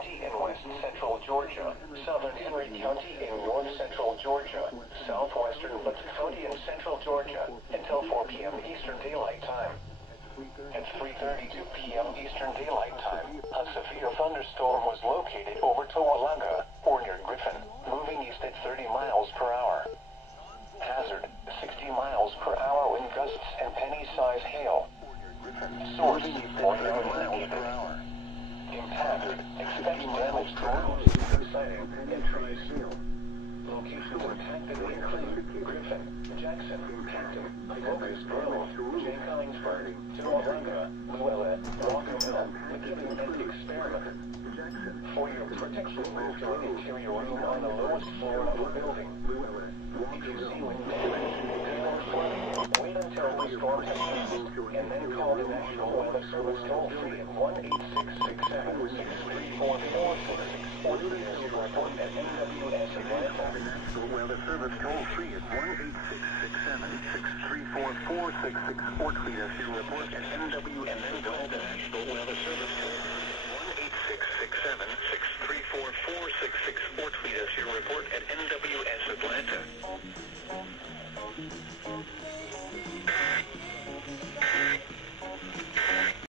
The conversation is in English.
County in west central Georgia, southern Henry County in north central Georgia, southwestern Butte County in central Georgia until 4 p.m. Eastern Daylight Time. At 3:32 p.m. Eastern Daylight Time, a severe thunderstorm was located over Towalaga, or near Griffin, moving east at 30 miles per hour. Hazard, 60 miles per hour wind gusts and penny-size hail. Source, 49 miles per hour. Impact, expect damage to houses, siding, and trees. Locations impacted include Griffin, Jackson, Hampton, Locust Grove, J. Collingsburg, Towalaga, Luella, Walker Mill, McKinney, and Experiment. For your protection, move to an interior room on the lowest floor of a building. If you see wind damage, hail or flooding, wait until the storm has passed, and then call the National Weather Service toll-free at 1-866-7-634-4646 or tweet us your report at WJGA-FM. National Weather Service toll-free at 1-866-7-634-4646 or tweet us your report at WJGA-FM. And then call the National Weather Service toll-free 1-866-7-634-4646 or tweet us your report at